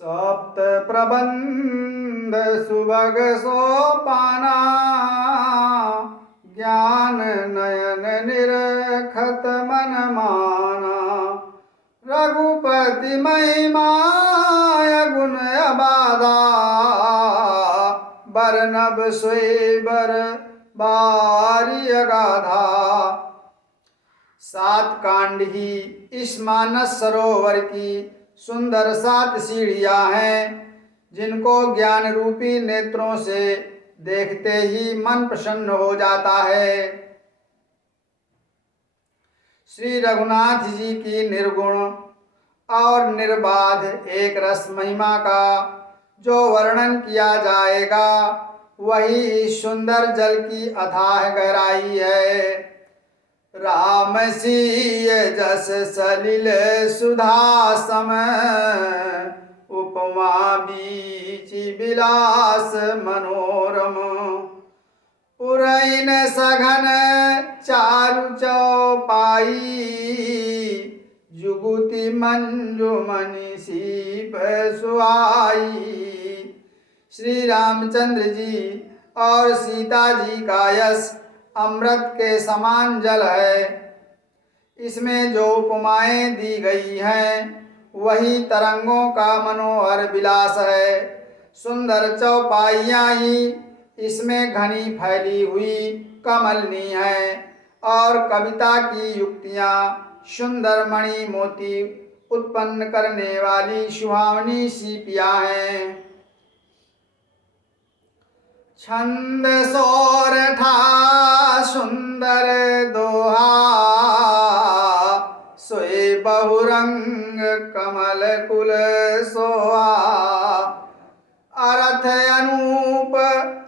सप्त प्रबंध सुभग सोपाना, ज्ञान नयन निरखत मन माना। रघुपति महिमाय गुण अबाधा, बरनब सोई बर बारी अगाधा। 7 कांड ही इस मानस सरोवर की सुंदर 7 सीढ़ियां हैं, जिनको ज्ञान रूपी नेत्रों से देखते ही मन प्रसन्न हो जाता है। श्री रघुनाथ जी की निर्गुण और निर्बाध एक रस महिमा का जो वर्णन किया जाएगा, वही इस सुंदर जल की अथाह गहराई है। राम सिय जस सलिल सुधा सम, उपमा बीच विलास मनोरम। पुरैन सघन चारु चौपाई, जुगुति मंजुमनि सीप सुहाई। श्री रामचंद्र जी और सीता जी का यश अमृत के समान जल है। इसमें जो उपमाएं दी गई हैं, वही तरंगों का मनोहर विलास है। सुंदर चौपाइयाँ ही इसमें घनी फैली हुई कमलनी हैं, और कविता की युक्तियाँ सुंदर मणि मोती उत्पन्न करने वाली सुहावनी सीपियाँ हैं। छंद सोरठा सुंदर दोहा, सोए बहुरंग कमल कुल सोहा। अर्थ अनूप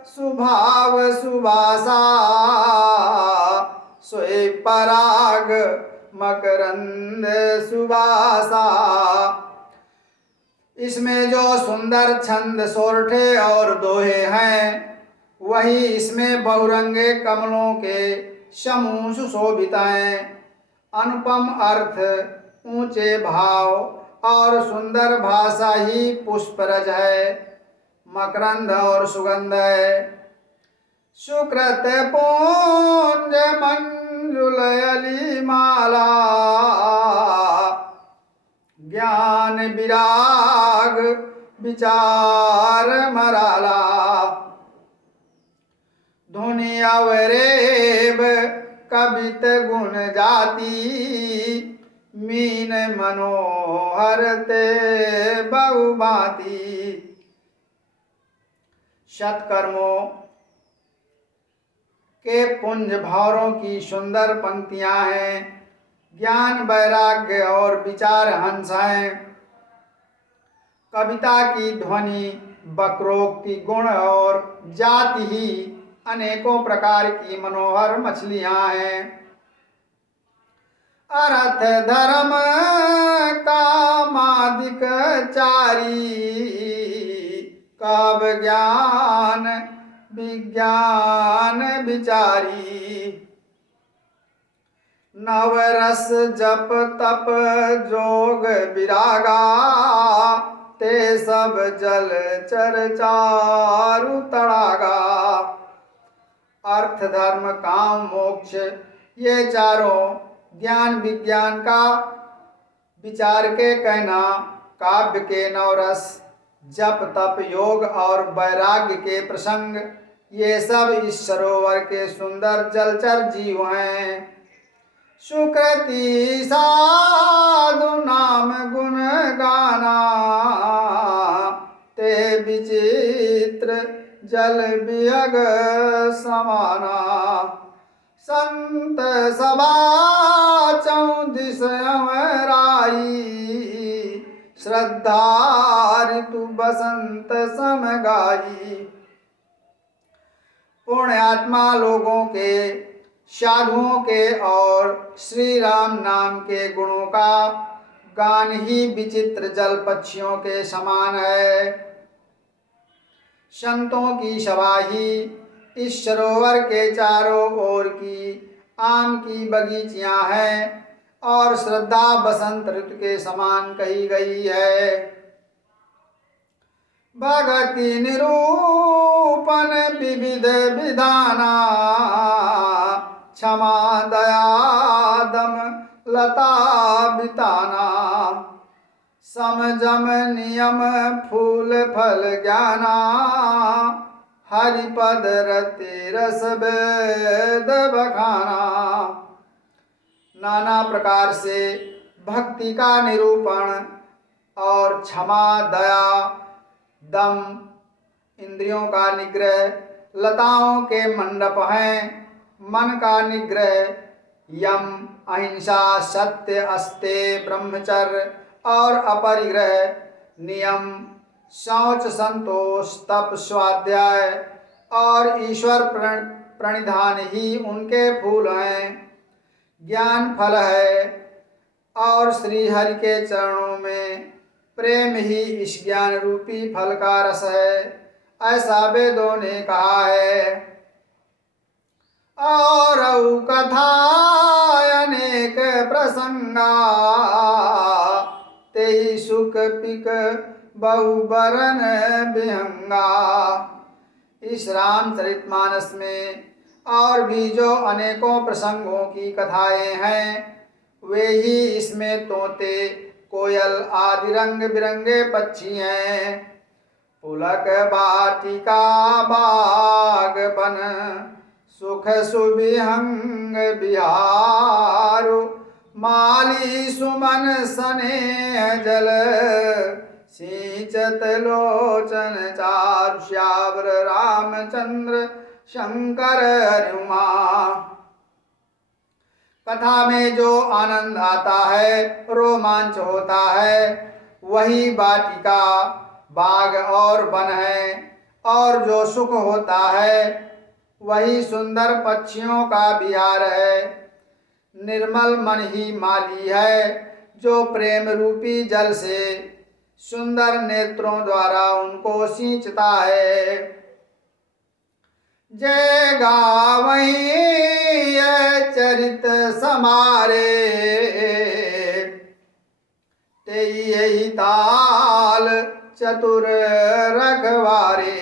सुभाव सुभाषा, सोए पराग मकरंद सुबासा। इसमें जो सुंदर छंद सोरठे और दोहे हैं, वही इसमें बहुरंगे कमलों के समूह सुशोभित हैं। अनुपम अर्थ, ऊंचे भाव और सुंदर भाषा ही पुष्परज है, मकरंद और सुगंध है। सुकृत पुंज मंजुलयली माला, ज्ञान विराग विचार मराला। धुनि अवरेब कवित गुण जाति, मीन मनोहर ते बहुभांति। सत्कर्मों के पुंज भावरों की सुंदर पंक्तियां हैं। ज्ञान वैराग्य और विचार हंस हैं। कविता की ध्वनि वक्रोक्ति गुण और जाति ही अनेकों प्रकार की मनोहर मछलियां हैं। अर्थ धर्म कामादिक चारी, काव्य ज्ञान विज्ञान विचारी। नवरस जप तप जोग विरागा, ते सब जल चर चारु तड़ागा। अर्थ धर्म काम मोक्ष, ये चारों ज्ञान विज्ञान का विचार के कहना, काव्य के नवरस, जप तप योग और वैराग्य के प्रसंग, ये सब इस सरोवर के सुंदर जलचर जीव हैं। सुकृति साधु नाम गुण गाना, ते विचित्र जल वियग समाना। संत सभा चौदिस अमराई, श्रद्धा ऋतु बसंत समगाई। पुण्यात्मा लोगों के, साधुओं के और श्री राम नाम के गुणों का गान ही विचित्र जल पक्षियों के समान है। संतों की सभा ही इस सरोवर के चारों ओर की आम की बगीचियां हैं और श्रद्धा बसंत ऋतु के समान कही गई है। भगति निरूपण विविध विधाना, क्षमा दया दम लता बिताना, समझम नियम फूल फल ज्ञाना, हरिपद रति रस वेद बखाना। नाना प्रकार से भक्ति का निरूपण और क्षमा दया दम इंद्रियों का निग्रह, लताओं के मंडप हैं, मन का निग्रह, यम अहिंसा सत्य अस्ते ब्रह्मचर्य और अपरिग्रह, नियम शौच संतोष तप स्वाध्याय और ईश्वर प्रणिधान ही उनके फूल हैं। ज्ञान फल है और श्री हरि के चरणों में प्रेम ही इस ज्ञान रूपी फल का रस है, ऐसा वेदों ने कहा है। और कथा अनेक प्रसंगा, तेहि सुख पिक बहुबरन विहंगा। इस रामचरितमानस में और भी जो अनेकों प्रसंगों की कथाएं हैं, वे ही इसमें तोते कोयल आदि रंग बिरंगे पक्षी हैं। पुलक बाटिका बाग बन, सुख सुविहंग बिहारु, माली सुमन स्नेह जल, सिंचत लोचन चारु, श्यावर रामचंद्र शंकर हरिमा। कथा में जो आनंद आता है, रोमांच होता है, वही वाटिका बाग और वन है, और जो सुख होता है वही सुंदर पक्षियों का विहार है। निर्मल मन ही माली है, जो प्रेम रूपी जल से सुंदर नेत्रों द्वारा उनको सींचता है। जय गावहीं चरित समारे, तेई यही ताल चतुर रखवारे,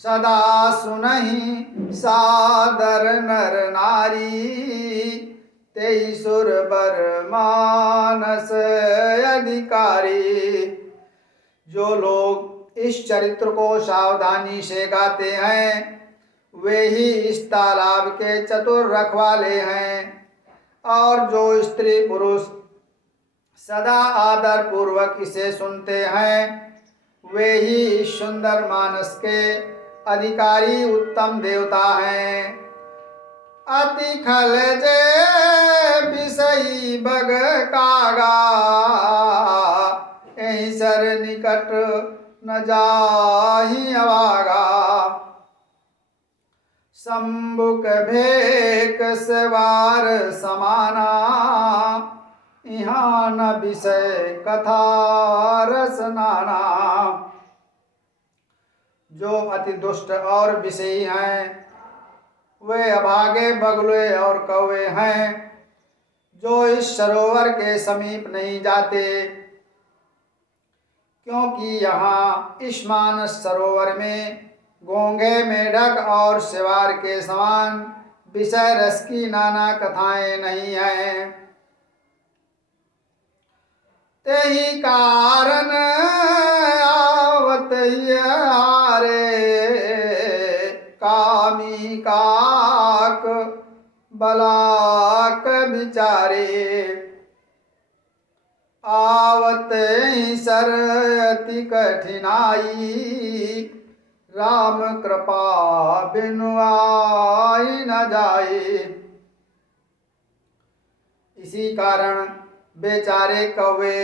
सदा सुनहि सादर नर नारी, तेई सुर बर मानस अधिकारी। जो लोग इस चरित्र को सावधानी से गाते हैं, वे ही इस तालाब के चतुर रखवाले हैं, और जो स्त्री पुरुष सदा आदर पूर्वक इसे सुनते हैं, वे ही इस सुंदर मानस के अधिकारी उत्तम देवता हैं। अति खल जे विषयी बग कागा, यहीं सर निकट न जाहि अवागा, संबुक भेक सवार समाना, यहाँ न विषय कथा रस नाना। जो अति दुष्ट और विषयी हैं, वे अभागे बगुले और कौवे हैं, जो इस सरोवर के समीप नहीं जाते, क्योंकि यहाँ इस मानस सरोवर में घोंघे मेढक और सिवार के समान विषय रस की नाना कथाएं नहीं हैं। तेहि कारण आवत हारे, कामी काक बलाक बिचारे, आवत ही सर अति कठिनाई, राम कृपा बिनु आई न जाए। इसी कारण बेचारे कौवे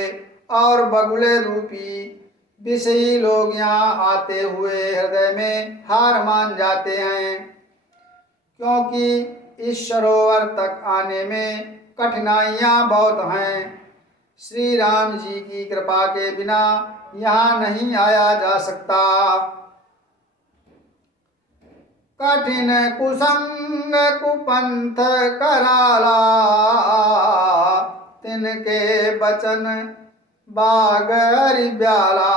और बगुले रूपी विषयी लोग यहाँ आते हुए हृदय में हार मान जाते हैं, क्योंकि इस सरोवर तक आने में कठिनाइयाँ बहुत हैं। श्री राम जी की कृपा के बिना यहाँ नहीं आया जा सकता। कठिन कुसंग कुपंथ कराला, तिनके बचन बाग हरि ब्याला,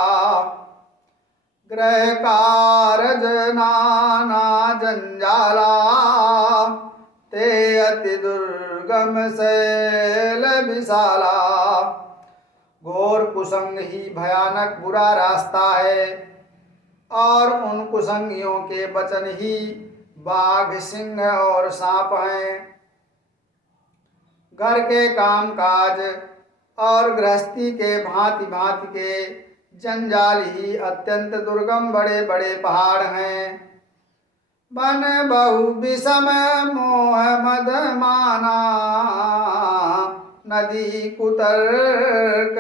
गृह कारज नाना जंजाला, ते अति दुर्गम शैल विशाला। घोर कुसंग ही भयानक बुरा रास्ता है, और उन कुसंगियों के वचन ही बाघ, सिंह और सांप हैं। घर के काम काज और गृहस्थी के भांति भांति के जंजाल ही अत्यंत दुर्गम बड़े बड़े पहाड़ हैं। बन बहु विषम मोह मद माना, नदी कुतर्क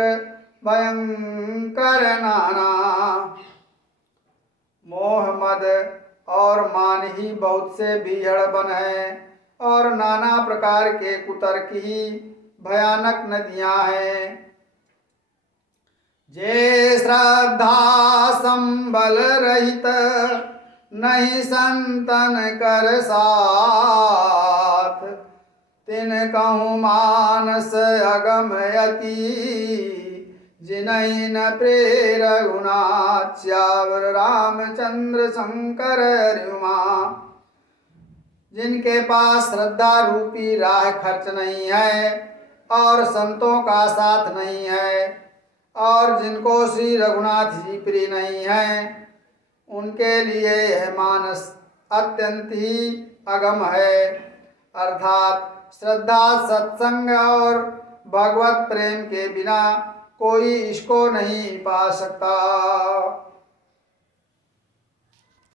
भयंकर नाना। मोह मद और मान ही बहुत से भीड़ बन है, और नाना प्रकार के कुतर्क ही भयानक नदियां हैं। जे श्रद्धा संबल रहित, नहीं संतन कर साथ। तिन कहूँ मानस अगम यति, जिनहि न प्रेर रघुनाथ श्यावर रामचंद्र शंकर हरिमा। जिनके पास श्रद्धा रूपी राह खर्च नहीं है, और संतों का साथ नहीं है, और जिनको श्री रघुनाथ जी प्रिय नहीं है, उनके लिए यह मानस अत्यंत ही अगम है। अर्थात श्रद्धा, सत्संग और भगवत प्रेम के बिना कोई इसको नहीं पा सकता।